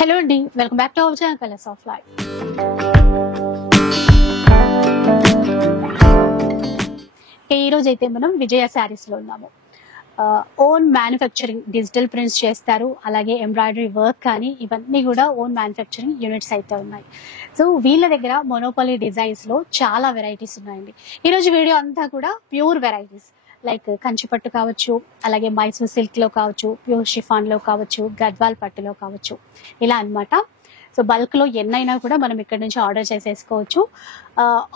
Hello అండి, welcome back to our channel colours of life. ఈ రోజు అయితే మనం విజయ శారీస్ లో ఉన్నాము. ఓన్ మ్యానుఫ్యాక్చరింగ్ డిజిటల్ ప్రింట్స్ చేస్తారు, అలాగే ఎంబ్రాయిడరీ వర్క్ కానీ ఇవన్నీ కూడా ఓన్ మ్యానుఫ్యాక్చరింగ్ యూనిట్స్ అయితే ఉన్నాయి. సో వీళ్ళ దగ్గర మొనోపలీ డిజైన్స్ లో చాలా వెరైటీస్ ఉన్నాయండి. ఈ రోజు వీడియో అంతా కూడా ప్యూర్ వెరైటీస్ లైక్ కంచిపట్టు కావచ్చు, అలాగే మైసూర్ సిల్క్ లో కావచ్చు, ప్యూర్ షిఫాన్ లో కావచ్చు, గద్వాల్ పట్టులో కావచ్చు, ఇలా అన్నమాట. సో బల్క్ లో ఎన్నైనా కూడా మనం ఇక్కడ నుంచి ఆర్డర్ చేసేసుకోవచ్చు.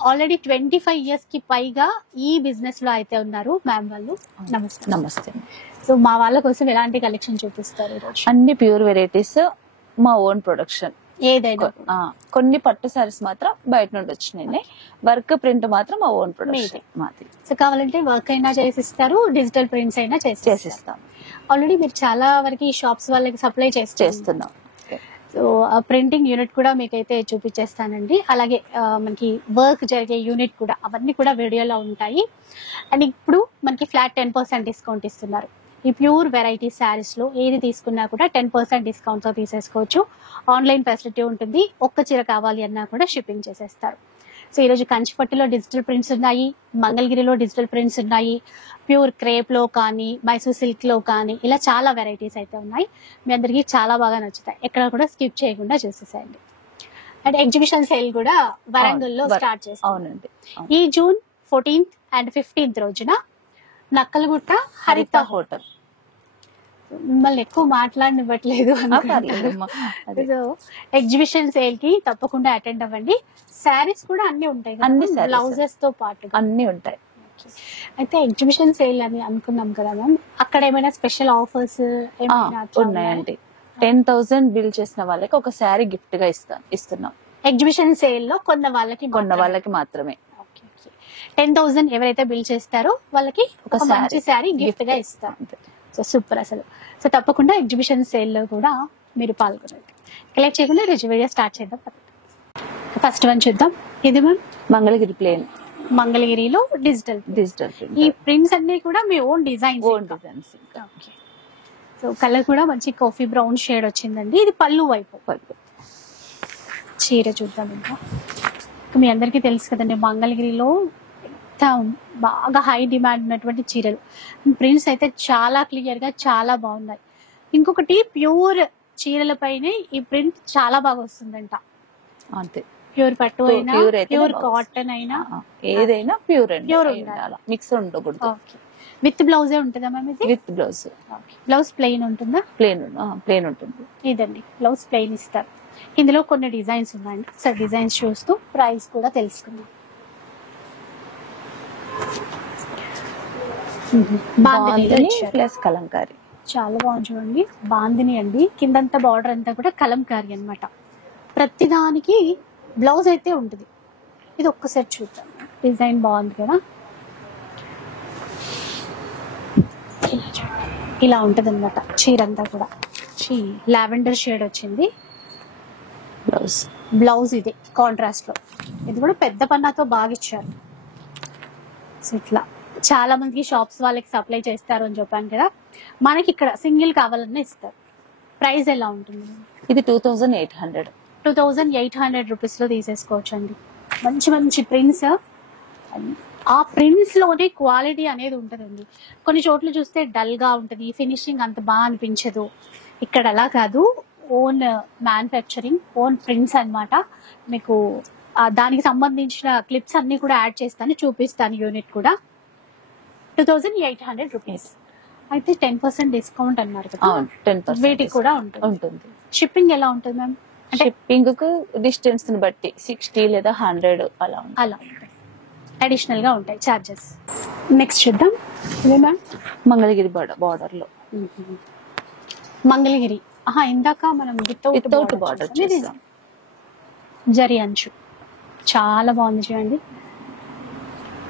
ఆల్రెడీ 25 years కి పైగా ఈ బిజినెస్ లో అయితే ఉన్నారు మ్యామ్ వాళ్ళు. నమస్తే. నమస్తే. సో మా వాళ్ళ కోసం ఎలాంటి కలెక్షన్ చూపిస్తారు ఈరోజు? అన్ని ప్యూర్ వెరైటీస్, మా ఓన్ ప్రొడక్షన్. ఏదైనా కొన్ని పట్టు సారీస్ మాత్రం బయట నుండి వచ్చినాయి, వర్క్ ప్రింట్ మాత్రం మా ఓన్ ప్రొడక్షన్ మాది. సో కావాలంటే వర్క్ అయినా చేసిస్తారు, డిజిటల్ ప్రింట్స్ అయినా చేసిస్తాం. ఆల్రెడీ మీరు చాలా వరకు ఈ షాప్స్ వాళ్ళకి సప్లై చేస్తున్నాం. సో ఆ ప్రింటింగ్ యూనిట్ కూడా మీకైతే చూపించేస్తానండి. అలాగే మనకి వర్క్ జరిగే యూనిట్ కూడా, అవన్నీ కూడా వీడియోలో ఉంటాయి. అండ్ ఇప్పుడు మనకి ఫ్లాట్ 10% డిస్కౌంట్ ఇస్తున్నారు. ఈ ప్యూర్ వెరైటీ శారీస్ లో ఏది తీసుకున్నా కూడా 10% డిస్కౌంట్ తో తీసేసుకోవచ్చు. ఆన్లైన్ ఫెసిలిటీ ఉంటుంది. ఒక్క చీర కావాలి అన్నా కూడా షిప్పింగ్ చేసేస్తారు. సో ఈరోజు కంచిపట్టులో డిజిటల్ ప్రింట్స్ ఉన్నాయి, మంగళగిరిలో డిజిటల్ ప్రింట్స్ ఉన్నాయి, ప్యూర్ క్రేప్ లో కానీ, మైసూర్ సిల్క్ లో కానీ, ఇలా చాలా వెరైటీస్ అయితే ఉన్నాయి. మీ అందరికీ చాలా బాగా నచ్చుతాయి. ఎక్కడ కూడా స్కిప్ చేయకుండా చూసేసేయండి. అండ్ ఎగ్జిబిషన్ సేల్ కూడా వరంగల్ లో స్టార్ట్ చేస్తాం. అవునండి. ఈ June 14th and 15th రోజున నక్కలగుట్ట హరిత హోటల్. మిమ్మల్ని ఎక్కువ మాట్లాడనివ్వట్లేదు. సో ఎగ్జిబిషన్ సేల్ కి తప్పకుండా అటెండ్ అవ్వండి. శారీస్ కూడా అన్ని ఉంటాయి, అన్ని బ్లౌజెస్ తో పాటు అన్ని ఉంటాయి. అయితే ఎగ్జిబిషన్ సేల్ అని అనుకున్నాం కదా మ్యామ్, అక్కడ ఏమైనా స్పెషల్ ఆఫర్స్ ఉన్నాయండి. 10,000 బిల్ చేసిన వాళ్ళకి ఒక శారీ గిఫ్ట్ గా ఇస్తున్నాం. ఎగ్జిబిషన్ సేల్ లో కొన్న వాళ్ళకి మాత్రమే. 10,000 ఎవరైతే బిల్ చేస్తారో వాళ్ళకి ఒక మంచి శారీ గిఫ్ట్ గా ఇస్తాం. సో సూపర్ అసలు. సో తప్పకుండా ఎగ్జిబిషన్ సేల్ లో కూడా మీరు పాల్గొనండి. కలెక్ట్ చేయకుండా రోజు వీడియో స్టార్ట్ చేద్దాం. ఫస్ట్ వన్ చూద్దాం. ఇది మ్యామ్ మంగళగిరి ప్లేన్, మంగళగిరిలో డిజిటల్. ఈ ప్రింట్స్ అన్ని కూడా మీ ఓన్ డిజైన్స్. సో కలర్ కూడా మంచి కాఫీ బ్రౌన్ షేడ్ వచ్చిందండి. ఇది పళ్ళు వైపు. చీర చూద్దాం. ఇంకా మీ అందరికీ తెలుసు కదండి, మంగళగిరిలో బాగా హై డిమాండ్ ఉన్నటువంటి చీరలు. ప్రింట్స్ అయితే చాలా క్లియర్ గా చాలా బాగున్నాయి. ఇంకొకటి ప్యూర్ చీరల పైనే ఈ ప్రింట్ చాలా బాగా వస్తుందంట. అంతే, ప్యూర్ పట్టు అయినా, ప్యూర్ కాటన్ అయినా, ఏదైనా ప్యూర్ ఉండాలి, మిక్స్ ఉండకూడదు. విత్ బ్లౌజే ఉంటుందా మ్యామ్? ఇది విత్ బ్లౌజ్. బ్లౌజ్ ప్లెయిన్ ఉంటుందా? ప్లెయిన్ ఉంటుంది. ఇదండి బ్లౌజ్ ప్లెయిన్ ఇస్తారు. ఇందులో కొన్ని డిజైన్స్ ఉన్నాయండి. సో డిజైన్స్ చూస్తూ ప్రైస్ కూడా తెలుసుకుందాం. ప్లస్ కలంకారీ చాలా బాగుంది చూడండి. బాందిని అండి, కిందంతా బార్డర్ అంతా కూడా కలంకారీ అన్నమాట. ప్రతిదానికి బ్లౌజ్ అయితే ఉంటుంది. ఇది ఒక్కసారి చూద్దాం. డిజైన్ బాగుంది కదా, ఇలా ఉంటది అనమాట చీర అంతా కూడా. లావెండర్ షేడ్ వచ్చింది బ్లౌజ్. ఇది కాంట్రాస్ట్ లో. ఇది కూడా పెద్ద పన్నాతో బాగా ఇచ్చారు. సో ఇట్లా చాలా మందికి షాప్స్ వాళ్ళకి సప్లై చేస్తారు అని చెప్పాను కదా, మనకి ఇక్కడ సింగిల్ కావాలన్నా ఇస్తారు. ప్రైస్ ఎలా ఉంటుంది? ఇది 2,800 రూపీస్ లో తీసేసుకోవచ్చు అండి. మంచి మంచి ప్రింట్స్. ఆ ప్రింట్స్ లోనే క్వాలిటీ అనేది ఉంటుందండి. కొన్ని చోట్ల చూస్తే డల్ గా ఉంటది, ఫినిషింగ్ అంత బాగా అనిపించదు. ఇక్కడ అలా కాదు, ఓన్ మ్యానుఫ్యాక్చరింగ్, ఓన్ ప్రింట్స్ అన్నమాట. మీకు దానికి సంబంధించిన క్లిప్స్ అన్ని కూడా యాడ్ చేస్తాను, చూపిస్తాను. యూనిట్ కూడా 2,800 రూపీస్. అయితే 10% డిస్కౌంట్ అన్నారు కదా, వీటికి కూడా ఉంటుంది. షిప్పింగ్ ఎలా ఉంటుంది మ్యామ్? షిప్పింగ్ కు డిస్టెన్స్ ని బట్టి 60 లేదా 100 అలా ఉంటుంది. అడిషనల్ గా ఉంటాయి చార్జెస్. నెక్స్ట్ చూద్దాం. ఇదే మ్యామ్ మంగళగిరి బార్డర్ లో. మంగళగిరి ఇందాక మనం వితౌట్ బార్డర్ జరి అంచు చాలా బాగుంది చూడండి.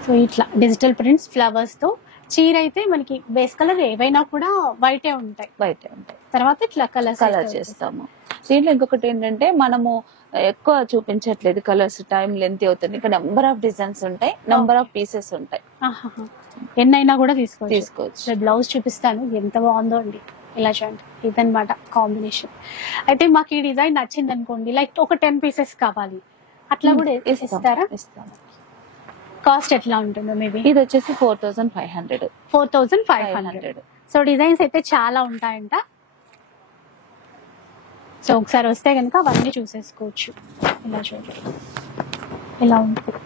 సో ఇట్లా డిజిటల్ ప్రింట్స్ ఫ్లవర్స్ తో. చీర అయితే మనకి బేస్ కలర్ ఏవైనా కూడా వైటే ఉంటాయి. తర్వాత ఇట్లా కలర్ చేస్తాము. దీంట్లో ఇంకొకటి ఏంటంటే, మనము ఎక్కువ చూపించట్లేదు కలర్స్, టైం లెంత్ అవుతుంది. ఇంకా నెంబర్ ఆఫ్ డిజైన్స్ ఉంటాయి, నెంబర్ ఆఫ్ పీసెస్ ఉంటాయి. ఎన్నైనా కూడా తీసుకోవచ్చు. బ్లౌజ్ చూపిస్తాను, ఎంత బాగుందో అండి. ఇలా చూడండి, ఇదన్నమాట కాంబినేషన్. అయితే మాకు ఈ డిజైన్ నచ్చింది అనుకోండి, లైక్ ఒక 10 పీసెస్ కావాలి, అట్లా కూడా ఇస్తారా? ఇస్తాము. కాస్ట్ ఎట్లా ఉంటుందో మేబీ? ఇది వచ్చేసి 4500. 4500. సో డిజైన్స్ అయితే చాలా ఉంటాయంట. సో ఒకసారి వస్తే కనుక అవన్నీ చూసేసుకోవచ్చు. ఇలా చూడండి, ఇలా ఉంటుంది,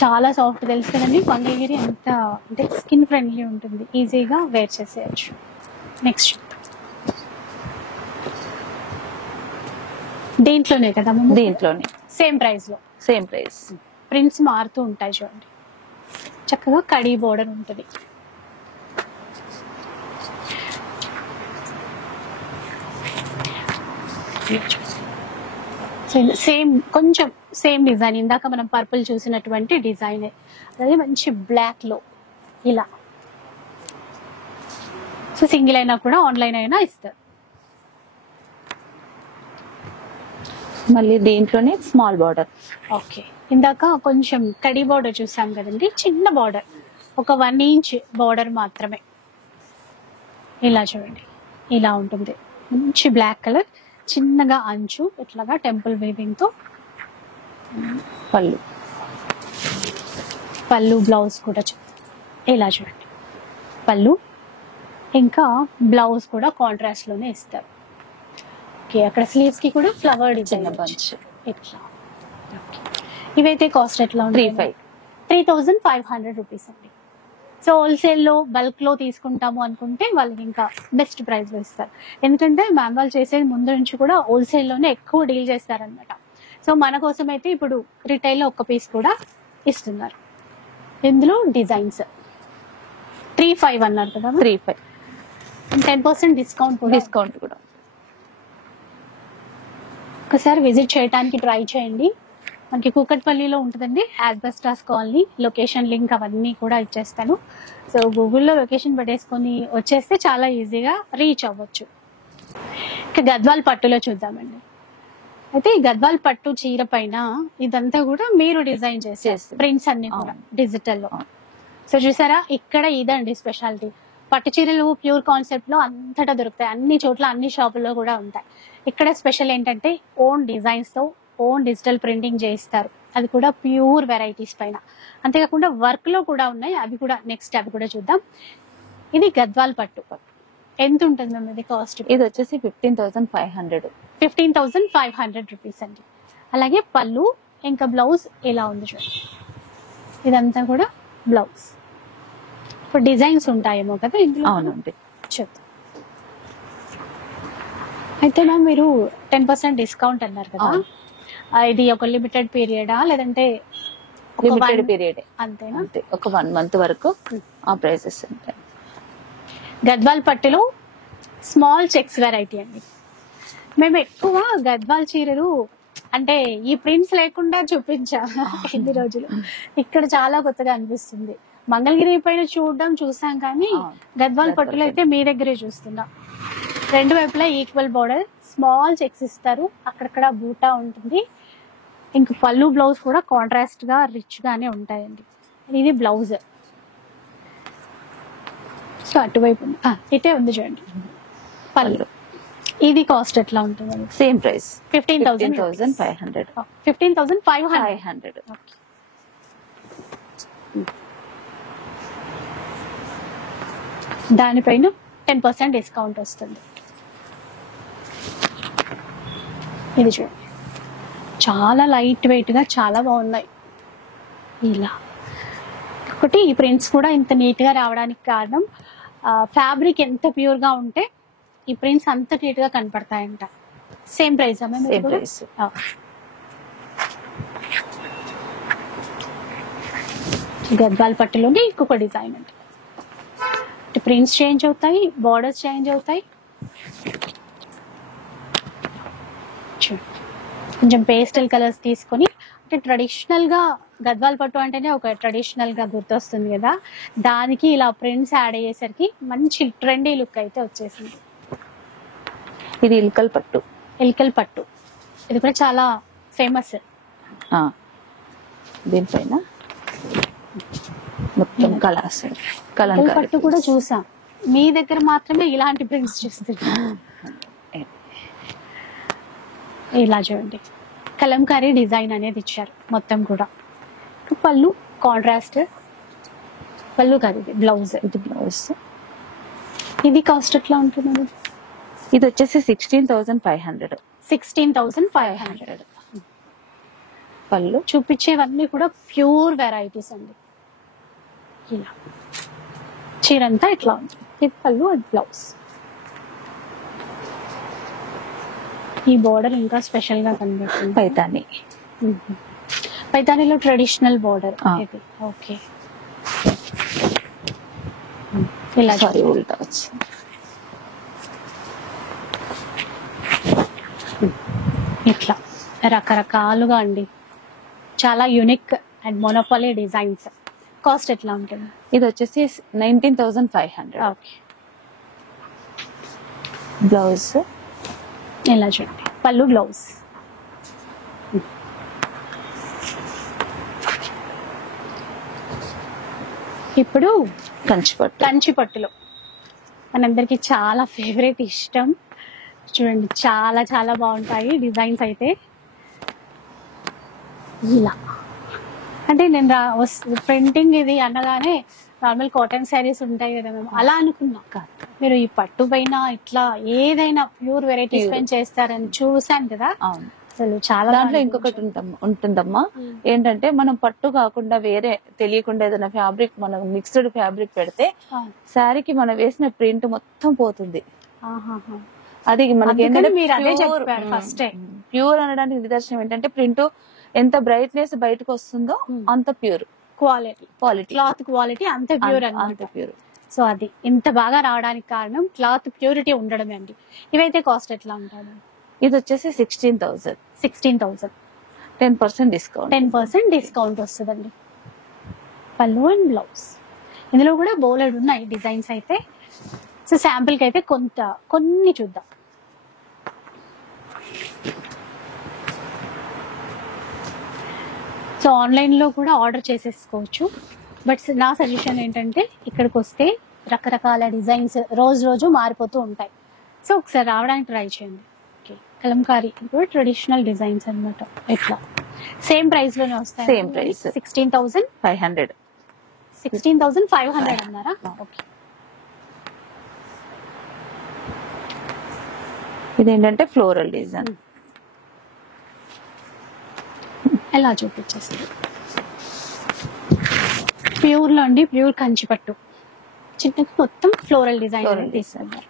చాలా సాఫ్ట్. తెలుసు కదండి మంగళగిరి ఎంత అంటే స్కిన్ ఫ్రెండ్లీ ఉంటుంది, ఈజీగా వేర్ చేసేయచ్చు. నెక్స్ట్ దీంట్లోనే కదా మేము? దీంట్లోనే సేమ్ ప్రైస్ లో. Same price. ప్రింట్స్ మారుతూ ఉంటాయి చూడండి, చక్కగా కడీ బోర్డర్ ఉంటుంది. సేమ్ కొంచెం సేమ్ డిజైన్, ఇందాక మనం పర్పుల్ చూసినటువంటి డిజైన్, అదే మంచి బ్లాక్ లో ఇలా. సో సింగిల్ అయినా కూడా ఆన్లైన్ అయినా ఇస్తారు. మళ్ళీ దీంట్లోనే స్మాల్ బార్డర్. ఓకే, ఇందాక కొంచెం కడి బార్డర్ చూసాం కదండి, చిన్న బార్డర్, ఒక 1 ఇంచ్ బార్డర్ మాత్రమే. ఇలా చూడండి, ఇలా ఉంటుంది, మంచి బ్లాక్ కలర్, చిన్నగా అంచు ఇట్లాగా టెంపుల్ వీవింగ్ తో. పళ్ళు బ్లౌజ్ కూడా ఇలా చూడండి, పళ్ళు ఇంకా బ్లౌజ్ కూడా కాంట్రాస్ట్ లోనే ఇస్తారు. ఓకే, అక్కడ స్లీవ్స్ కి కూడా ఫ్లవర్ డిజైన్ బంచ్ ఇట్లా. ఇవైతే కాస్ట్ ఎట్లా ఉంది? 3500 రూపీస్ అండి. సో హోల్సేల్ లో బల్క్ లో తీసుకుంటాము అనుకుంటే వాళ్ళకి ఇంకా బెస్ట్ ప్రైస్ లో ఇస్తారు. ఎందుకంటే మ్యామ్ వాళ్ళు చేసేది ముందు నుంచి కూడా హోల్సేల్ లోనే ఎక్కువ డీల్ చేస్తారనమాట. సో మన కోసం అయితే ఇప్పుడు రిటైల్ లో ఒక్క పీస్ కూడా ఇస్తున్నారు. ఇందులో డిజైన్స్ 35 అన్నారు కదా? 35. 10% డిస్కౌంట్ కూడా. ఒకసారి విజిట్ చేయడానికి ట్రై చేయండి. మనకి కూకట్పల్లిలో ఉంటుందండి, యాస్బెస్టాస్ కాలనీ. లొకేషన్ లింక్ అవన్నీ కూడా ఇచ్చేస్తాను. సో గూగుల్లో లొకేషన్ పెట్టేసుకొని వచ్చేస్తే చాలా ఈజీగా రీచ్ అవ్వచ్చు. ఇక గద్వాల్ పట్టులో చూద్దామండి. అయితే ఈ గద్వాల్ పట్టు చీర పైన ఇదంతా కూడా మీరు డిజైన్ చేసేస్తారు, ప్రింట్స్ అన్ని కూడా డిజిటల్ లో. సో చూసారా, ఇక్కడ ఇదండి స్పెషాలిటీ. పట్టు చీరలు ప్యూర్ కాన్సెప్ట్ లో అంతటా దొరుకుతాయి, అన్ని చోట్ల అన్ని షాపుల్లో కూడా ఉంటాయి. ఇక్కడ స్పెషల్ ఏంటంటే ఓన్ డిజైన్స్ తో ఓన్ డిజిటల్ ప్రింటింగ్ చేయిస్తారు, అది కూడా ప్యూర్ వెరైటీస్ పైన. అంతేకాకుండా వర్క్ లో కూడా ఉన్నాయి, అవి కూడా నెక్స్ట్ అవి కూడా చూద్దాం. ఇది గద్వాల్ పట్టు. ఎంత ఉంటుంది మ్యామ్ ఇది కాస్ట్? ఇది వచ్చేసి 15,500. 15,500 రూపీస్ అండి. అలాగే పళ్ళు ఇంకా బ్లౌజ్ ఇలా ఉంది చూడండి, ఇదంతా కూడా బ్లౌజ్. ఇప్పుడు డిజైన్స్ ఉంటాయేమో కదా ఇందులో? అవునండి, చెప్తా. అయితే మ్యామ్ మీరు 10% డిస్కౌంట్ అన్నారు కదా, ఇది ఒక లిమిటెడ్ పీరియడా లేదంటే? లిమిటెడ్ పీరియడ్ అంతేనా? అంతే, ఒక 1 మంత్ వరకు ఆ ప్రైసెస్ ఉంటాయి. గద్వాల్ పట్టులో స్మాల్ చెక్స్ వెరైటీ అండి. మేము ఎక్కువ గద్వాల్ చీరలు అంటే ఈ ప్రింట్స్ లేకుండా చూపించాం ఇన్ని రోజులు. ఇక్కడ చాలా కొత్తగా అనిపిస్తుంది. మంగళగిరి పైన చూసాం కానీ గద్వాల్ పట్టులో అయితే మీ దగ్గరే చూస్తున్నాం. 2 వైపులా ఈక్వల్ బోర్డర్, స్మాల్ చెక్స్ ఇస్తారు, అక్కడక్కడ బూటా ఉంటుంది. ఇంక పళ్ళు బ్లౌజ్ కూడా కాంట్రాస్ట్ గా రిచ్ గానే ఉంటాయండి. ఇది బ్లౌజ్. సో అటువైపు ఇటే ఉంది చూడండి పళ్ళు. ఇది కాస్ట్ ఎట్లా ఉంటుంది? Same price, 15,500. 15,500. దానిపైన 10% డిస్కౌంట్ వస్తుంది. ఇది చూడండి, చాలా లైట్ వెయిట్ గా చాలా బాగున్నాయి. ఇలా ఒకటి ఈ ప్రింట్స్ కూడా ఇంత నీట్ గా రావడానికి కారణం ఫ్యాబ్రిక్ ఎంత ప్యూర్ గా ఉంటే ఈ ప్రింట్స్ అంత నీట్ గా కనపడతాయంట. Same price? Same price. Gadwal పట్టులోనే ఇంకొక డిజైన్ అండి. ప్రింట్స్ చేంజ్ అవుతాయి, బార్డర్స్ చేంజ్ అవుతాయి. కొంచెం పేస్టల్ కలర్స్ తీసుకొని, అంటే ట్రెడిషనల్ గా గద్వాల్ పట్టు అంటేనే ఒక ట్రెడిషనల్ గా గుర్తొస్తుంది కదా, దానికి ఇలా ప్రింట్స్ యాడ్ అయ్యేసరికి మంచి ట్రెండీ లుక్ అయితే వచ్చేసింది. ఇది ఇల్కల్ పట్టు. ఇల్కల్ పట్టు ఇది కూడా చాలా ఫేమస్. దీనిపైన మొత్తం కలర్స్. ఇల్కల్ పట్టు కూడా చూసాం, మీ దగ్గర మాత్రమే ఇలాంటి ప్రింట్స్ చూస్తున్నాను. ఇలా చూడండి, కలంకారీ డిజైన్ అనేది ఇచ్చారు మొత్తం కూడా. పళ్ళు కాంట్రాస్ట్ పళ్ళు కాదు, ఇది బ్లౌజ్. ఇది బ్లౌజ్. ఇది కాస్ట్ ఎట్లా ఉంటుంది? ఇది వచ్చేసి 16,500. 16,500. పళ్ళు చూపించేవన్నీ కూడా ప్యూర్ వెరైటీస్ అండి. ఇలా చీరంతా ఇట్లా ఉంది. ఇది పళ్ళు, అది బ్లౌజ్. ఈ బోర్డర్ ఇంకా స్పెషల్ గా కనిపిస్తుంది. పైతాని. పైతానిలో ట్రెడిషనల్ బోర్డర్ ఇది. ఓకే, ఇలా ఉల్టా వచ్చి ఇట్లా రకరకాలుగా అండి, చాలా unique and monopoly designs. Cost ఎట్లా ఉంటుంది? ఇది వచ్చేసి 19,500. ఓకే, బ్లౌజ్ ఇలా చూడండి, పళ్ళు బ్లౌజ్. ఇప్పుడు కంచిపట్టు. కంచిపట్టులో మనందరికి చాలా ఫేవరెట్, ఇష్టం. చూడండి, చాలా చాలా బాగుంటాయి డిజైన్స్ అయితే. ఇలా అంటే నేను ప్రింటింగ్ ఇది అనగానే నార్మల్ కాటన్ శారీస్ ఉంటాయి కదా మేము, అలా అనుకున్నాం కాదు. మీరు ఈ పట్టు పైన ఇట్లా ఏదైనా ప్యూర్ వెరైటీస్ పైన చేస్తారని చూసాను కదా. అవును, అసలు చాలా. దాంట్లో ఇంకొకటి ఉంటుందమ్మా, ఏంటంటే మనం పట్టు కాకుండా వేరే తెలియకుండా ఏదైనా ఫ్యాబ్రిక్, మనం మిక్స్డ్ ఫ్యాబ్రిక్ పెడితే శారీకి మనం వేసిన ప్రింట్ మొత్తం పోతుంది. అది మనకి ప్యూర్ అనడానికి నిదర్శనం ఏంటంటే, ప్రింట్ ఎంత బ్రైట్నెస్ బయటకు వస్తుందో అంత ప్యూర్ క్వాలిటీ, క్లాత్ క్వాలిటీ అంత ప్యూర్ అంత ప్యూర్. సో అది ఇంత బాగా రావడానికి కారణం క్లాత్ ప్యూరిటీ ఉండడమే అండి. ఇవైతే కాస్ట్ ఎట్లా ఉంటుంది? ఇది వచ్చేసి 16,000. 16,000. 10% డిస్కౌంట్. 10% డిస్కౌంట్ వస్తుందండి. పళ్ళు అండ్ బ్లౌజ్. ఇందులో కూడా బోలెడ్ ఉన్నాయి డిజైన్స్ అయితే. సో శాంపుల్ కి అయితే కొన్ని చూద్దాం. సో ఆన్లైన్ లో కూడా ఆర్డర్ చేసేసుకోవచ్చు. బట్ నా సజెషన్ ఏంటంటే, ఇక్కడికి వస్తే రకరకాల డిజైన్స్ రోజు మారిపోతూ ఉంటాయి. సో ఒకసారి రావడానికి ట్రై చేయండి. ఓకే, కలంకారీ కూడా ట్రెడిషనల్ డిజైన్స్ అన్నమాట. ఇట్లా సేమ్ ప్రైస్ లోనే వస్తాయి. Same price 16,500. 16,500 అన్నారా? ఓకే. ఇదేంటంటే ఫ్లోరల్ డిజైన్. ఎలా చూపించేస్తుంది? ప్యూర్ లో అండి, ప్యూర్ కంచిపట్టు. చిన్నగా మొత్తం ఫ్లోరల్ డిజైన్ తీసుకున్నారు.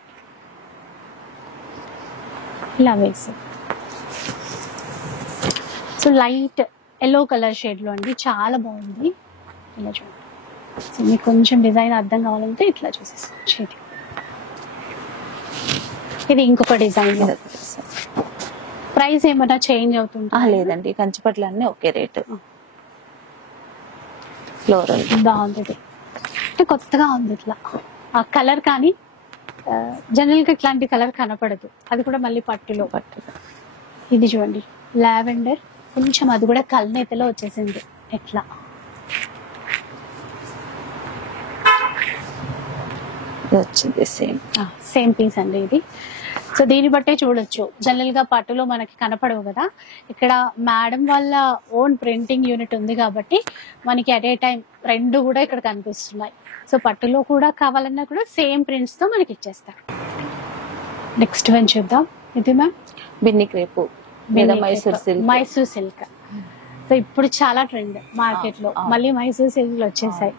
ఇలా వేసి so light yellow colour shade లో అండి, చాలా బాగుంది. ఇలా చూడండి. సో మీకు కొంచెం డిజైన్ అర్థం కావాలంటే ఇట్లా చూసేసుకోవచ్చు. ఇది ఇంకొక డిజైన్. ప్రైస్ ఏమైనా చేంజ్ అవుతుందా? లేదండి, కంచిపట్లు అన్ని ఒకే రేటు. ఫ్లోరల్ బాగుంది, అంటే కొత్తగా ఉంది. ఇట్లా ఆ కలర్ కానీ జనరల్ గా ఇట్లాంటి కలర్ కనపడదు. అది కూడా మళ్ళీ పట్టులో. ఇది చూడండి, లావెండర్, కొంచెం అది కూడా కల్నేతలో వచ్చేసింది. ఎట్లా వచ్చింది? సేమ్ పీస్ అండి ఇది. సో దీన్ని బట్టే చూడొచ్చు, జనరల్ గా పట్టులో మనకి కనపడవు కదా. ఇక్కడ మేడం వాళ్ళ ఓన్ ప్రింటింగ్ యూనిట్ ఉంది కాబట్టి మనకి అట్ ఏ టైం రెండు కూడా ఇక్కడ కనిపిస్తున్నాయి. సో పట్టులో కూడా కావాలన్నా కూడా సేమ్ ప్రింట్స్ తో మనకి ఇచ్చేస్తారు. నెక్స్ట్ వన్ చూద్దాం. ఇది ma'am Binny crepe, Mysore silk. So ఇప్పుడు చాలా ట్రెండ్ మార్కెట్ లో, మళ్ళీ మైసూర్ సిల్క్ వచ్చేసాయి.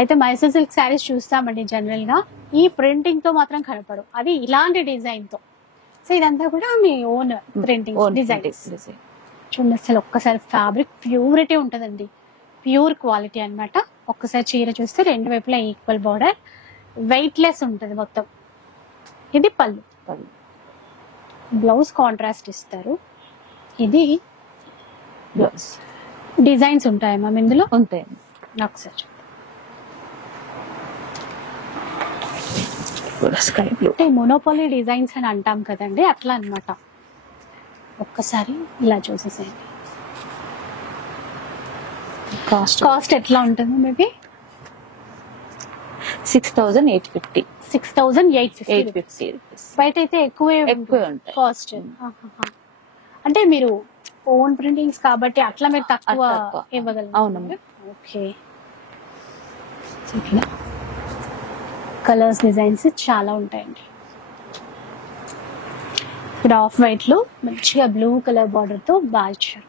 అయితే మైసూర్ సిల్క్ శారీస్ చూస్తామండి జనరల్ గా, ఈ ప్రింటింగ్ తో మాత్రం కనపడవు, అది ఇలాంటి డిజైన్ తో. సో ఇదంతా కూడా మీ ఓన్ ప్రింటింగ్ డిజైన్. చూడండి, అసలు ఒక్కసారి ఫ్యాబ్రిక్ ప్యూరిటీ ఉంటదండి, ప్యూర్ క్వాలిటీ అన్నమాట. ఒక్కసారి చీర చూస్తే రెండు వైపులా ఈక్వల్ బార్డర్, వెయిట్ లెస్ ఉంటది మొత్తం. ఇది పళ్ళు. బ్లౌజ్ కాంట్రాస్ట్ ఇస్తారు. ఇది బ్లౌజ్. డిజైన్స్ ఉంటాయి మ్యామ్ ఇందులో? ఉంటాయి. ఒకసారి స్కై బ్లూ. అంటే మోనోపాలీ డిజైన్స్ అని అంటాం కదండి, అట్లా అన్నమాట. ఒక్కసారి ఇలా చూసేసేయండి. కాస్ట్ ఎట్లా ఉంటుంది? మేబీ 6,850. 6,850 బయట అయితే ఎక్కువే ఉంటాయి కాస్ట్. అంటే మీరు ఓన్ ప్రింటింగ్స్ కాబట్టి అట్లా మీరు తక్కువ ఇవ్వగలరు. అవునమ్మా. ఓకే. కలర్స్ డిజైన్స్ చాలా ఉంటాయండి. ఇక్కడ ఆఫ్ వైట్ లో మంచిగా బ్లూ కలర్ బార్డర్ తో బాగా ఇచ్చారు.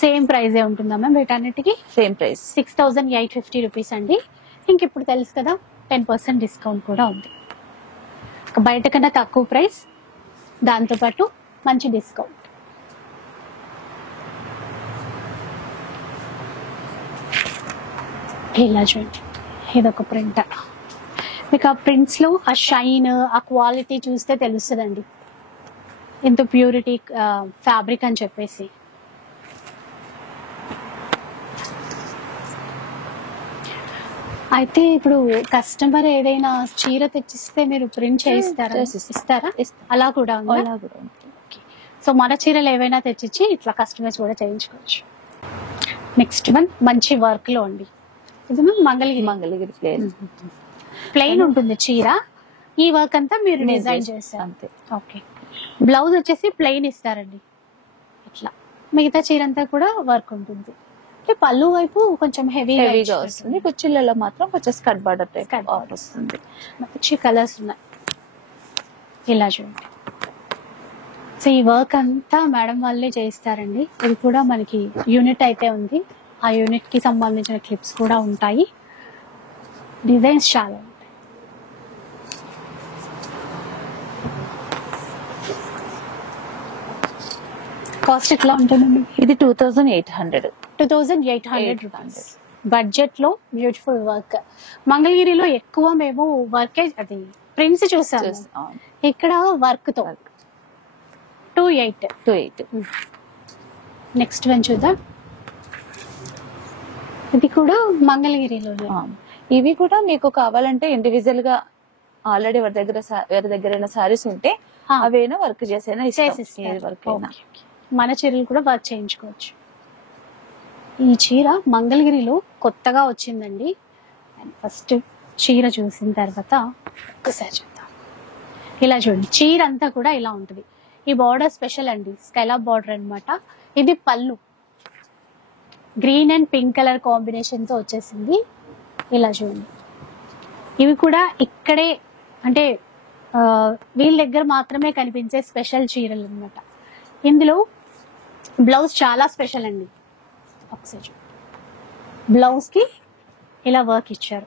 సేమ్ ప్రైస్ ఉంటుందా మ్యామ్ వీటన్నిటికి? సేమ్ ప్రైస్ 6,850 రూపీస్ అండి. ఇంక ఇప్పుడు తెలుసు కదా 10% డిస్కౌంట్ కూడా ఉంది. బయట కన్నా తక్కువ ప్రైస్, దాంతోపాటు మంచి డిస్కౌంట్. ఇలా చూడండి, ఇదొక ప్రింట్. మీకు ఆ ప్రింట్స్ లో ఆ షైన్, ఆ క్వాలిటీ చూస్తే తెలుస్తుందండి ఎంత ప్యూరిటీ ఫ్యాబ్రిక్ అని చెప్పేసి. అయితే ఇప్పుడు కస్టమర్ ఏదైనా చీర తెచ్చిస్తే మీరు ప్రింట్ ఇస్తారా? అలా కూడా ఉంది. సో మన చీరలు ఏవైనా తెచ్చిచ్చి ఇట్లా కస్టమైజ్ కూడా చేయించుకోవచ్చు. నెక్స్ట్ వన్ మంచి వర్క్ లో అండి. ఇది మంగళగిరి ప్లెయిన్ ఉంటుంది చీర. ఈ వర్క్ అంతా మీరు డిజైన్ చేస్తారు అంతే. ఓకే. బ్లౌజ్ వచ్చేసి ప్లెయిన్ ఇస్తారండి ఇట్లా. మిగతా చీర అంతా కూడా వర్క్ ఉంటుంది. పళ్ళు వైపు కొంచెం హెవీగా వస్తుంది, కుర్చీలలో మాత్రం కొంచెం స్కర్ట్ బార్డర్ టైప్ వస్తుంది. మంచి కలర్స్ ఉన్నాయి. ఇలా చూడండి. సో ఈ వర్క్ అంతా మేడం వాళ్ళే చేయిస్తారండి. ఇది కూడా మనకి యూనిట్ అయితే ఉంది. ఆ యూనిట్ కి సంబంధించిన క్లిప్స్ కూడా ఉంటాయి. డిజైన్స్ చాలా ఉంటాయి. కాస్ట్ ఎట్లా ఉంటుందండి? ఇది 2,800 రూపీస్. బడ్జెట్ లో బ్యూటిఫుల్ వర్క్. మంగళగిరిలో ఎక్కువ మేము వర్క్ అది ప్రింట్స్ చూసాము, ఇక్కడ వర్క్ తో 2,800. నెక్స్ట్ వన్ చూద్దాం. ఇది కూడా మంగళగిరిలో. ఇవి కూడా మీకు కావాలంటే ఇండివిజువల్ గా ఆల్రెడీ ఎవరి దగ్గర సారీస్ ఉంటే అవైనా వర్క్ చేసేనా వర్క్. మన చీరలు కూడా వర్క్ చేయించుకోవచ్చు. ఈ చీర మంగళగిరిలో కొత్తగా వచ్చిందండి. ఫస్ట్ చీర చూసిన తర్వాత ఒక్కసారి చూద్దాం. ఇలా చూడండి, చీర అంతా కూడా ఇలా ఉంటుంది. ఈ బార్డర్ స్పెషల్ అండి, స్కైలాప్ బార్డర్ అన్నమాట. ఇది పళ్ళు green and pink colour combination తో వచ్చేసింది. ఇలా చూడండి, ఇవి కూడా ఇక్కడే అంటే వీళ్ళ దగ్గర మాత్రమే కనిపించే స్పెషల్ చీరలు అన్నమాట. ఇందులో బ్లౌజ్ చాలా స్పెషల్ అండి. ఒకసారి బ్లౌజ్ కి ఇలా వర్క్ ఇచ్చారు,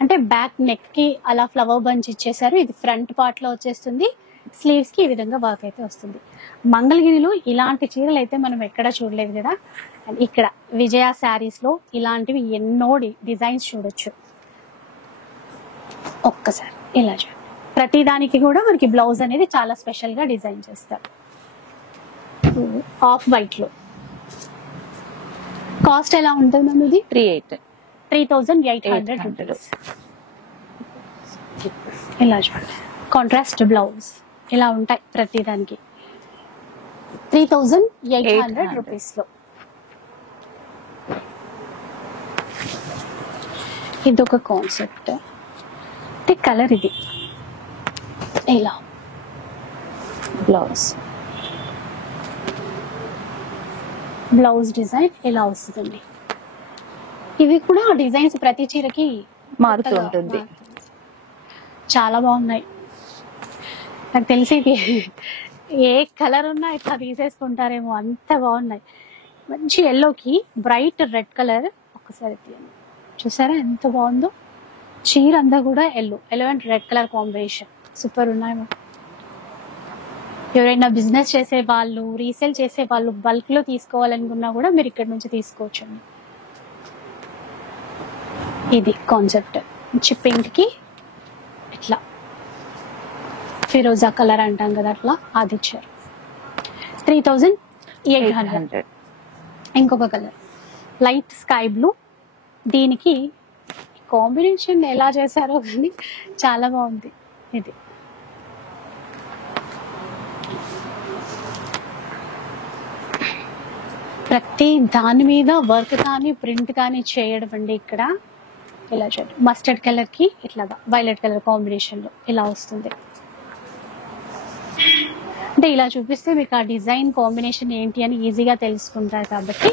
అంటే బ్యాక్ నెక్ కి అలా ఫ్లవర్ బంచ్ ఇచ్చేసారు. ఇది ఫ్రంట్ పార్ట్ లో వచ్చేస్తుంది. స్లీవ్స్ కి ఈ విధంగా వర్క్ అయితే వస్తుంది. మంగళగిరిలో ఇలాంటి చీరలు అయితే మనం ఎక్కడ చూడలేదు కదా. ఇక్కడ విజయ శారీస్ లో ఇలాంటివి ఎన్నో డిజైన్స్ చూడొచ్చు. ఒక్కసారి ఇలా చూడండి, ప్రతి దానికి కూడా మనకి బ్లౌజ్ అనేది చాలా స్పెషల్ గా డిజైన్ చేస్తారు. ఆఫ్ వైట్ లో కాస్ట్ ఎలా ఉంటుంది మ్యామ్? ఇది 3,800 రూపీస్. ఇలా చూడండి, కాంట్రాస్ట్ బ్లౌజ్ ఇలా ఉంటాయి ప్రతి దానికి. 3,800 రూపీస్ లో. ఇదొక కాన్సెప్ట్. కలర్ ఇది. ఇలా బ్లౌజ్ డిజైన్ ఇలా వస్తుందండి. ఇవి కూడా డిజైన్స్ ప్రతి చీరకి మారుతూ ఉంటుంది. చాలా బాగున్నాయి. నాకు తెలిసి ఏ కలర్ ఉన్నా ఇట్లా తీసేసుకుంటారేమో, అంత బాగున్నాయి. మంచి ఎల్లోకి బ్రైట్ రెడ్ కలర్. ఒక్కసారి చూసారా ఎంత బాగుందో. చీర అంతా కూడా yellow and red colour combination super ఉన్నాయి. ఎవరైనా బిజినెస్ చేసే వాళ్ళు, రీసేల్ చేసే వాళ్ళు బల్క్ లో తీసుకోవాలనుకున్నా కూడా మీరు ఇక్కడ నుంచి తీసుకోవచ్చు. ఇది కాన్సెప్ట్. మంచి పింక్ కి ఇట్లా ఫిరోజా కలర్ అంటాం కదా, అట్లా అది ఇచ్చారు. 3,800. ఇంకొక కలర్ లైట్ స్కై బ్లూ. దీనికి కాంబినేషన్ ఎలా చేశారో కానీ చాలా బాగుంది. ఇది ప్రతి దాని మీద వర్క్ కానీ ప్రింట్ కానీ చేయడం అండి. ఇక్కడ ఇలా చూడండి, మస్టర్డ్ కలర్ కి ఇట్లాగా వైలెట్ కలర్ కాంబినేషన్ లో ఇలా వస్తుంది. అంటే ఇలా చూపిస్తే మీకు ఆ డిజైన్ కాంబినేషన్ ఏంటి అని ఈజీగా తెలుసుకుంటారు కాబట్టి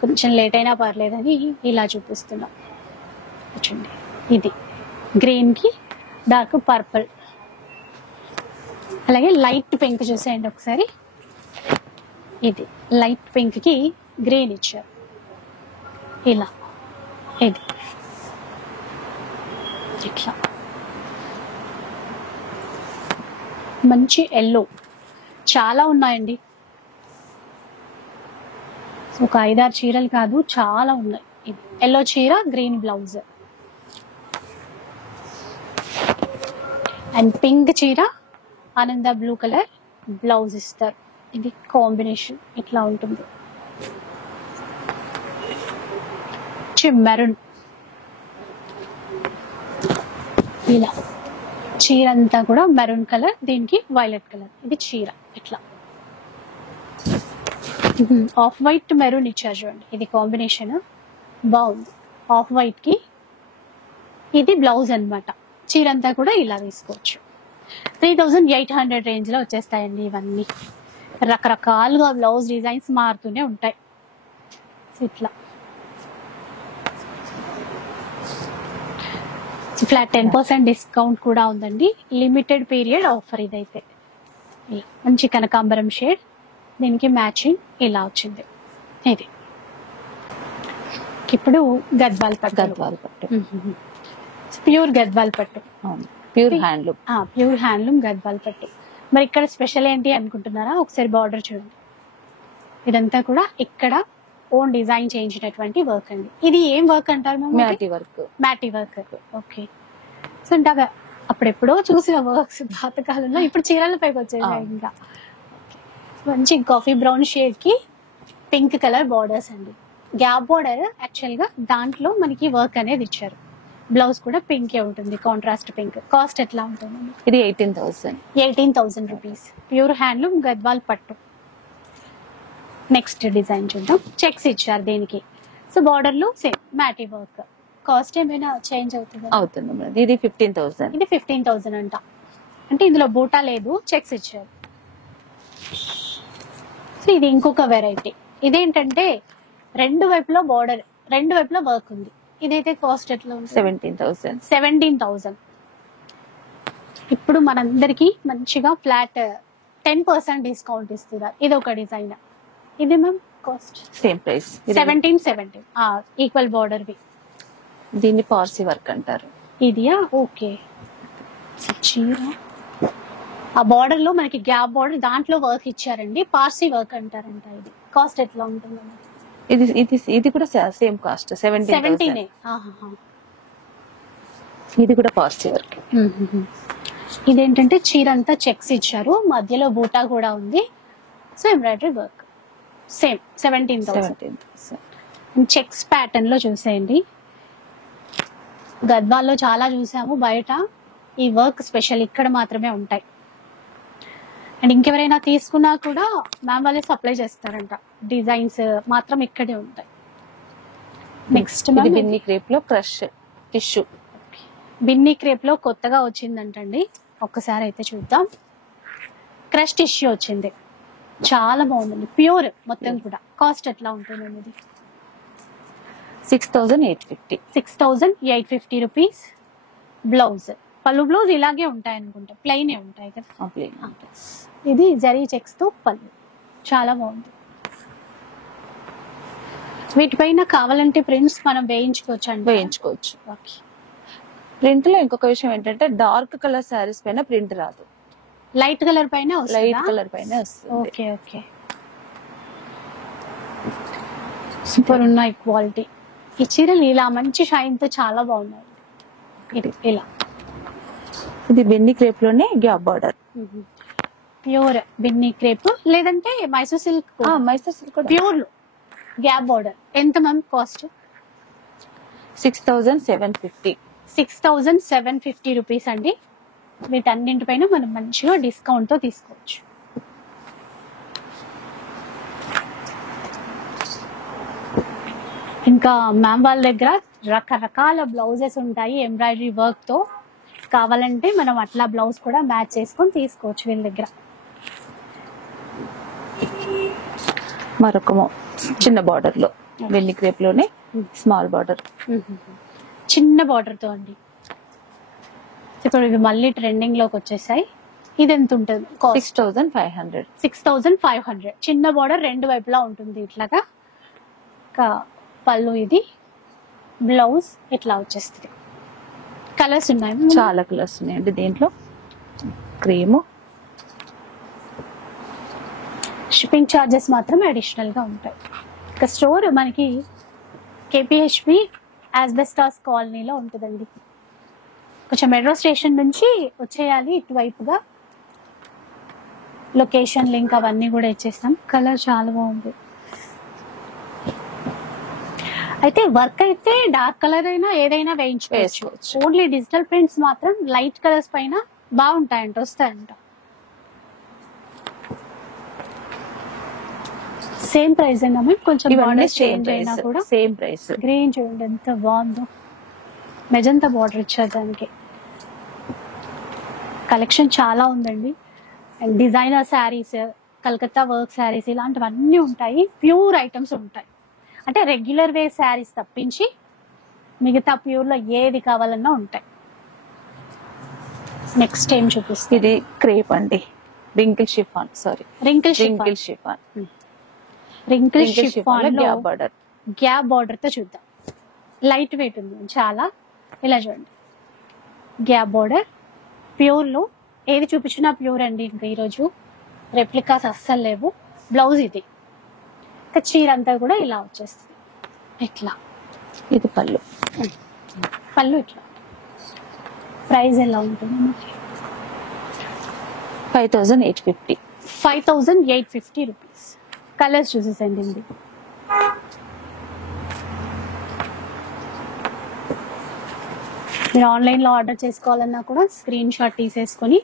కొంచెం లేట్ అయినా పర్లేదని ఇలా చూపిస్తున్నాం. చూడండి, ఇది గ్రీన్ కి డార్క్ పర్పుల్, అలాగే లైట్ పింక్ చూసేయండి ఒకసారి. ఇది లైట్ పింక్ కి గ్రీన్ ఇచ్చారు ఇలా. ఇది ఇట్లా మంచి ఎల్లో, చాలా ఉన్నాయండి. ఒక 5-6 చీరలు కాదు, చాలా ఉన్నాయి. ఇది ఎల్లో చీర, గ్రీన్ బ్లౌజ్ అండ్ పింక్ చీర, ఆనంద బ్లూ కలర్ బ్లౌజ్ ఇస్తారు. ఇది కాంబినేషన్ ఇట్లా ఉంటుంది. మెరూన్ ఇలా చీర అంతా కూడా మెరూన్ కలర్, దీనికి వైలెట్ కలర్. ఇది చీర ఇట్లా ఆఫ్ వైట్ మెరూన్ ఇచ్చారు చూడండి. ఇది కాంబినేషన్ బాగుంది. ఆఫ్ వైట్ కి ఇది బ్లౌజ్ అన్నమాట. చీర అంతా కూడా ఇలా వేసుకోవచ్చు. 3800 రేంజ్ లో వచ్చేస్తాయండి ఇవన్నీ. రకరకాలుగా బ్లౌజ్ డిజైన్స్ మారుతూనే ఉంటాయి. ఇట్లా ఫ్లాట్ 10% డిస్కౌంట్ కూడా ఉందండి. లిమిటెడ్ పీరియడ్ ఆఫర్ ఇదైతే. ఇలా మంచి కనకాంబరం షేడ్, దీనికి మ్యాచింగ్ ఇలా వచ్చింది. ఇది ఇప్పుడు గద్వాల్ పట్టు. గద్వాల్ పట్టు ప్యూర్ గద్వాల్ పట్టు, pure handloom. Pure handloom Gadwal పట్టు. మరి ఇక్కడ స్పెషల్ ఏంటి అనుకుంటున్నారా? ఒకసారి బార్డర్ చూడండి. ఇదంతా కూడా ఇక్కడ ఓన్ డిజైన్ చేయించినటువంటి వర్క్ అండి. ఇది ఏం వర్క్ అంటారు? మ్యాటీ వర్క్. మ్యాటీ వర్క్. ఓకే. సో అంటే అప్పుడెప్పుడో చూసిన వర్క్స్ పాతకాలంలో ఇప్పుడు చీరల పైకి వచ్చేసాయి. ఇంకా మంచి కాఫీ బ్రౌన్ షేడ్ కి పింక్ కలర్ బార్డర్స్ అండి. గ్యాప్ బార్డర్ యాక్చువల్ గా దాంట్లో మనకి వర్క్ అనేది ఇచ్చారు. బ్లౌజ్ కూడా పింకే ఉంటుంది, కాంట్రాస్ట్ పింక్. కాస్ట్ ఎట్లా ఉంటుంది? ఇది 18,000. 18,000 రూపీస్. ప్యూర్ హ్యాండ్లూమ్ గద్వాల్ పట్టు. నెక్స్ట్ డిజైన్ చూద్దాం. చెక్స్ ఇచ్చారు దీనికి. సో బార్డర్ లో సేమ్ మ్యాటీ వర్క్. కాస్ట్ ఏమైనా చేంజ్ అవుతుంది? అవుతుంది. ఇది 15,000. ఇది 15,000 అంట. అంటే ఇందులో బూటా లేదు, చెక్స్ ఇచ్చారు. సో ఇది ఇంకొక వెరైటీ. ఇదేంటంటే రెండు వైపులో బార్డర్, రెండు వైపులో వర్క్ ఉంది. ఇదైతే కాస్ట్ ఎట్లా ఉంది? 17,000. 17,000. ఇప్పుడు మనందరికి మంచిగా ఫ్లాట్ 10% డిస్కౌంట్ ఇస్తున్నారు. ఇది ఒక డిజైన్. ఇది ma'am cost same price 1770. Equal border వి. దీన్ని పార్సీ వర్క్ అంటారు. ఇదియా? ఓకే. చీర ఆ బార్డర్ లో మనకి గ్యాప్ బార్డర్, దాంట్లో వర్క్ ఇచ్చారండి. పార్సీ వర్క్ అంటారంట. ఇది కాస్ట్ ఎట్లా ఉంటుంది? ఇది ఇది ఇది కూడా సేమ్ కాస్ట్ 17,000. ఇది కూడా పార్సీ వర్క్. ఇదేంటంటే చీర అంతా చెక్స్ ఇచ్చారు, మధ్యలో బూటా కూడా ఉంది. So embroidery work same 17,000. Checks pattern లో చూసేయండి. గద్వాల్లో చాలా చూసాము, బయట ఈ వర్క్ స్పెషల్ ఇక్కడ మాత్రమే ఉంటాయి. అండ్ ఇంకెవరైనా తీసుకున్నా కూడా మ్యామ్ వాళ్ళే సప్లై చేస్తారంట. డిజైన్స్ మాత్రం ఇక్కడే ఉంటాయి. నెక్స్ట్ బిన్నీ క్రేప్ లో క్రష్ టిష్యూ. బిన్నీ క్రేప్ లో కొత్తగా వచ్చిందంటండి. ఒక్కసారి అయితే చూద్దాం. క్రష్ టిష్యూ వచ్చింది, చాలా బాగుందండి. ప్యూర్ మొత్తం కూడా. కాస్ట్ ఎట్లా ఉంటుంది? ఇది 6,850. 6,850 రూపీస్. బ్లౌజ్, పళ్ళు బ్లౌజ్ ఇలాగే ఉంటాయి అనుకుంటా, ప్లెయిన్ ఉంటాయి కదా. ఇది జరీ చెక్స్ తో పళ్ళు, చాలా బాగుంది. వీటిపైన కావాలంటే ప్రింట్స్ మనం వేయించుకోవచ్చు అండి. వేయించుకోవచ్చు. ప్రింట్ లో ఇంకొక విషయం ఏంటంటే డార్క్ కలర్ శారీస్ పైన ప్రింట్ రాదు, లైట్ కలర్ పైన లైట్ కలర్ పైన వస్తుంది. Okay okay. సూపర్ ఉన్నాయి క్వాలిటీ. ఈ చీరలు ఇలా మంచి షైన్ తో చాలా బాగున్నాయి. ఇది ఇలా, ఇది బెన్నీ క్రేప్ లోనే gap border. Pure Binny crepe, లేదంటే Mysore silk. Mysore silk pure gap border. ఎంత మ్యామ్ కాస్ట్? 6,750. 6,750 రూపీస్ అండి. వీటన్నింటిపైన మనం మంచిగా డిస్కౌంట్ తో తీసుకోవచ్చు. ఇంకా మ్యామ్ వాళ్ళ దగ్గర రకరకాల బ్లౌజెస్ ఉంటాయి ఎంబ్రాయిడరీ వర్క్ తో. కావాలంటే మనం అట్లా బ్లౌజ్ కూడా మ్యాచ్ చేసుకొని తీసుకోవచ్చు వీళ్ళ దగ్గర. మరొక చిన్న బార్డర్ లో వెల్లి క్రేప్ లోనే స్మాల్ బార్డర్, చిన్న బార్డర్ తో అండి. ఇప్పుడు ఇవి మళ్ళీ ట్రెండింగ్ లోకి వచ్చేసాయి. ఇది ఎంత ఉంటుంది? 6500. 6500. చిన్న బార్డర్ రెండు వైపులా ఉంటుంది ఇట్లాగా. పళ్ళు ఇది, బ్లౌజ్ ఇట్లా వచ్చేస్తుంది. కలర్స్ ఉన్నాయి, చాలా కలర్స్ ఉన్నాయండి దీంట్లో. క్రీము. షిప్పింగ్ ఛార్జెస్ మాత్రం అడిషనల్ గా ఉంటాయి. ఇక స్టోర్ మనకి కేపీహెచ్పి ఆస్బెస్టాస్ కాలనీలో ఉంటుందండి. కొంచెం మెట్రో స్టేషన్ నుంచి వచ్చేయాలి ఇటువైపుగా. లొకేషన్ లింక్ అవన్నీ కూడా ఇచ్చేస్తాం. కలర్ చాలా బాగుంది. అయితే వర్క్ అయితే డార్క్ కలర్ అయినా ఏదైనా వేయించుకోవచ్చు. ఓన్లీ డిజిటల్ ప్రింట్స్ మాత్రం లైట్ కలర్స్ పైన బాగుంటాయంట, వస్తాయంట. సేమ్ ప్రైస్ అయినా కొంచెం చేంజ్ అయినా కూడా సేమ్ ప్రైస్. గ్రీన్ చూడండి ఎంత బాగుందో, మెజంతా బార్డర్ ఇచ్చారు దానికి. కలెక్షన్ చాలా ఉందండి. And designer saris, Calcutta work saris ఇలాంటివన్నీ ఉంటాయి. ప్యూర్ ఐటమ్స్ ఉంటాయి. అంటే రెగ్యులర్ వేర్ శారీస్ తప్పించి మిగతా ప్యూర్ లో ఏది కావాలన్నా ఉంటాయి. నెక్స్ట్ ఏం చూపిస్తుంది? ఇది క్రేప్ అండి, wrinkle chiffon. Sorry, wrinkle chiffon. Wrinkle chiffon లో గ్యాప్ బార్డర్ తో చూద్దాం. లైట్ వెయిట్ ఉంది చాలా. ఇలా చూడండి, గ్యాప్ బార్డర్. ప్యూర్ లో ఏది చూపించినా ప్యూర్ అండి. ఇంకా ఈరోజు రెప్లికాస్ అస్సలు లేవు. బ్లౌజ్ ఇది. ఇంకా చీర అంతా కూడా ఇలా వచ్చేస్తుంది. ఇట్లా ఇది పళ్ళు. పళ్ళు ఇట్లా. ప్రైస్ ఎలా ఉంటుంది? 5850. 5850 రూపీస్. కలర్స్ చూసేసండి. ఇది మీరు ఆన్లైన్లో ఆర్డర్ చేసుకోవాలన్నా కూడా స్క్రీన్ షాట్ తీసేసుకొని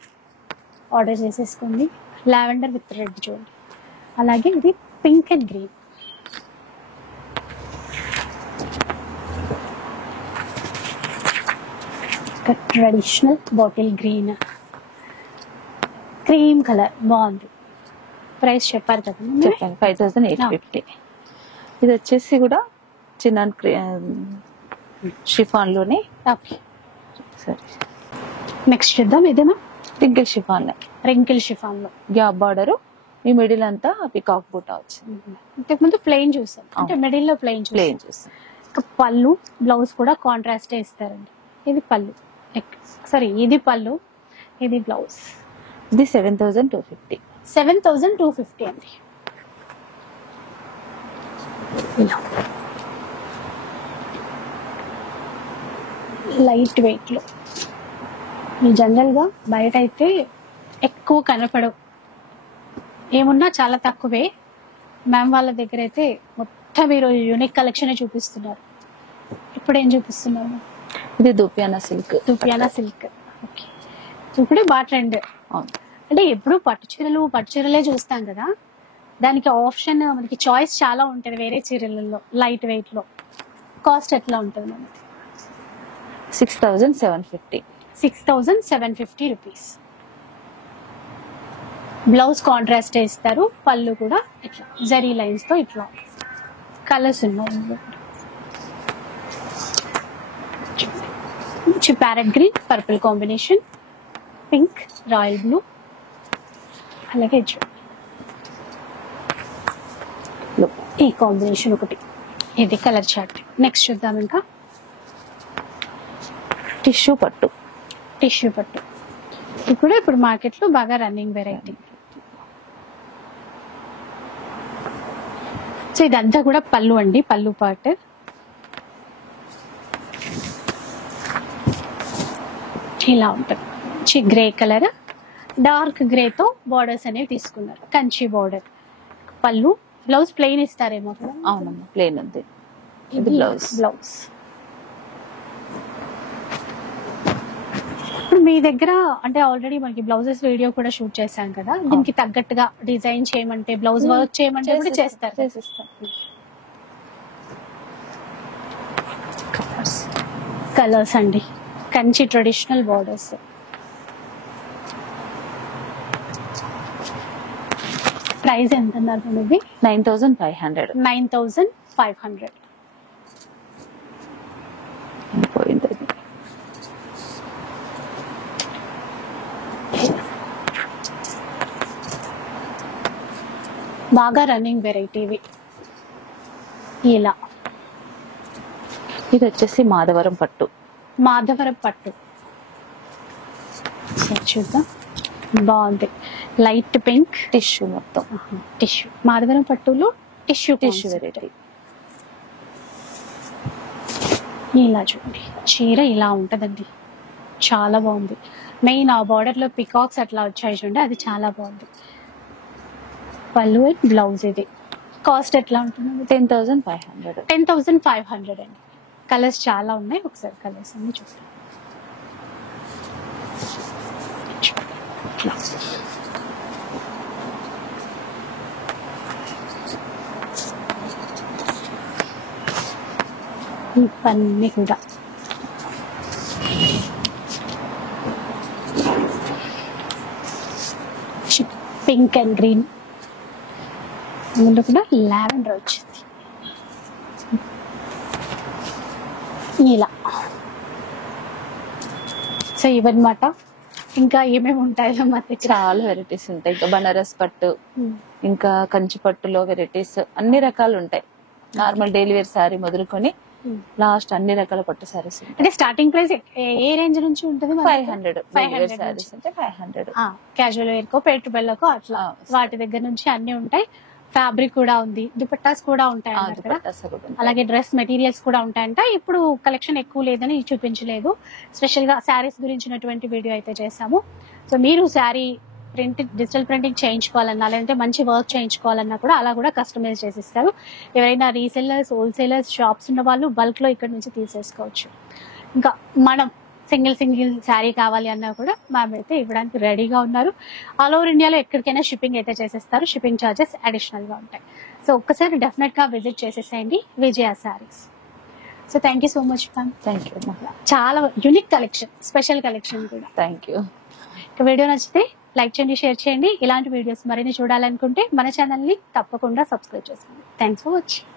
ఆర్డర్ చేసేసుకోండి. లావెండర్ విత్ రెడ్ చూడండి. అలాగే ఇది pink and green. Traditional bottle green, cream colour బాగుంది. ప్రైస్ చెప్పారు కదా? చెప్పాను, 5850. ఇది వచ్చేసి కూడా చిన్న షిఫాన్ లోనే. సరే, నెక్స్ట్ చూద్దాం. ఇదేనా? Wrinkle chiffon. రింకిల్ షిఫాన్ లో గ్యాప్ బార్డర్, మీ మిడిల్ అంతా పికాక్ బూటా వచ్చింది. ఇంతకుముందు ప్లెయిన్ చూసాం, అంటే మిడిల్ లో ప్లెయిన్ చూసాం. పళ్ళు బ్లౌజ్ కూడా కాంట్రాస్ట్ ఇస్తారండి. ఇది పళ్ళు, సారీ ఇది పళ్ళు, ఇది బ్లౌజ్. ఇది 7250. 7250 అండి. లైట్ వెయిట్ లో. జనరల్ గా బయట అయితే ఎక్కువ కనపడవు, ఏమున్నా చాలా తక్కువే. మ్యామ్ వాళ్ళ దగ్గర అయితే మొత్తం మీరు యూనిక్ కలెక్షన్ చూపిస్తున్నారు. ఇప్పుడు ఏం చూపిస్తున్నారు? ఇది దూపియానా సిల్క్. దూపియానా సిల్క్. ఓకే, ఇప్పుడే బాగా ట్రెండ్. అంటే ఎప్పుడు పట్టు చీరలే చూస్తాం కదా, దానికి ఆప్షన్ మనకి చాయిస్ చాలా ఉంటుంది వేరే చీరలలో. లైట్ వెయిట్ లో కాస్ట్ ఎట్లా ఉంటుంది మనకి? 6750. 6750 రూపీస్. బ్లౌజ్ కాంట్రాస్ట్ ఇస్తారు. పళ్ళు కూడా ఇట్లా జరీ లైన్స్ తో ఇట్లా. కలర్స్ ఉన్నాయి. Parrot green, purple combination, pink, royal blue, అలాగే ఈ కాంబినేషన్ ఒకటి. ఇది కలర్ చార్ట్. నెక్స్ట్ చూద్దాం. ఇంకా టిష్యూ పట్టు. ఇప్పుడు మార్కెట్ లో బాగా రన్నింగ్ వెరైటీ. సో ఇదంతా కూడా పళ్ళు అండి, పళ్ళు పార్ట్. ఇలా ఉంటుంది. గ్రే కలర్, డార్క్ గ్రే తో బార్డర్స్ అనేవి తీసుకున్నారు. కంచి బార్డర్. పళ్ళు, బ్లౌజ్ ప్లెయిన్ ఇస్తారేమో కదా? అవునమ్మా, ప్లెయిన్ ఉంది. ఇది బ్లౌజ్. ఇప్పుడు మీ దగ్గర అంటే ఆల్రెడీ మనకి బ్లౌజెస్ వీడియో కూడా షూట్ చేశాం కదా, దీనికి తగ్గట్టుగా డిజైన్ చేయమంటే, బ్లౌజ్ వర్క్ చేయమంటే కూడా చేస్తారు. కలర్స్ అండి, కంచి ట్రెడిషనల్ బార్డర్స్. ప్రైస్ ఎంత అన్నారు ఇది? 9500. 9500. పోయింది. బాగా రన్నింగ్ వెరైటీ ఇవి. ఇలా ఇది వచ్చేసి మాధవరం పట్టు. మాధవరం పట్టు చూద్దాం, బాగుంది. లైట్ పింక్ టిష్యూ మొత్తం. టిష్యూ, మాధవరం పట్టులో టిష్యూ వెరైటీ. ఇలా చూడండి, చీర ఇలా ఉంటదండి, చాలా బాగుంది. మెయిన్ ఆ బార్డర్ లో పికాక్స్ అట్లా వచ్చాయి చూడండి, అది చాలా బాగుంది. పళ్ళు అండ్ బ్లౌజ్. ఇది కాస్ట్ ఎట్లా ఉంటుంది? 10,500. 10,500 అండి. కలర్స్ చాలా ఉన్నాయి, ఒకసారి కలర్స్ అన్ని చూస్తాం. ఇవన్నీ కూడా పింక్ అండ్ గ్రీన్, అందులో కూడా లావెండర్ వచ్చింది. ఇలా సో ఇవన్నమాట. ఇంకా ఏమేమి ఉంటాయో మధ్య చాలా వెరైటీస్ ఉంటాయి. ఇంకా బనారస్ పట్టు, ఇంకా కంచి పట్టులో వెరైటీస్ అన్ని రకాలు ఉంటాయి. నార్మల్ డైలీ వేర్ శారీ మొదలుకొని లాస్ట్ అన్ని రకాల పట్టు సారీస్. అంటే స్టార్టింగ్ ప్రైస్ ఏ రేంజ్ నుంచి ఉంటుంది? 500. 500 సారీస్ అంటే 500. క్యాజువల్ వేర్ కో పెట్టుబడులకు అట్లా వాటి దగ్గర నుంచి అన్ని ఉంటాయి. ఫ్యాబ్రిక్ కూడా ఉంది, దుపట్టాస్ కూడా ఉంటాయి, అలాగే డ్రెస్ మెటీరియల్స్ కూడా ఉంటాయంట. ఇప్పుడు కలెక్షన్ ఎక్కువ లేదని చూపించలేదు, స్పెషల్ గా శారీస్ గురించినటువంటి వీడియో అయితే చేసాము. సో మీరు శారీ డిజిటల్ ప్రింటింగ్ చేయించుకోవాలన్నా, లేదంటే మంచి వర్క్ చేయించుకోవాలన్నా కూడా అలా కూడా కస్టమైజ్ చేసిస్తారు. ఎవరైనా రీసెల్లర్స్, హోల్సేలర్స్, షాప్స్ ఉన్న వాళ్ళు బల్క్ లో ఇక్కడ నుంచి తీసేసుకోవచ్చు. ఇంకా మనం సింగిల్ శారీ కావాలి అన్నా కూడా మ్యామ్ అయితే ఇవ్వడానికి రెడీగా ఉన్నారు. ఆల్ ఓవర్ ఇండియాలో ఎక్కడికైనా షిప్పింగ్ అయితే చేసేస్తారు. షిప్పింగ్ ఛార్జెస్ అడిషనల్ గా ఉంటాయి. సో ఒక్కసారి డెఫినెట్ గా విజిట్ చేసేసేయండి Vijaya Sarees. So thank you so much ma'am. Thank you. చాలా యూనిక్ కలెక్షన్, స్పెషల్ కలెక్షన్ కూడా. Thank you. వీడియో నచ్చితే లైక్ చేయండి, షేర్ చేయండి. ఇలాంటి వీడియోస్ మరిన్ని చూడాలనుకుంటే మన ఛానల్ ని తప్పకుండా సబ్స్క్రైబ్ చేసుకోండి. Thanks for watching.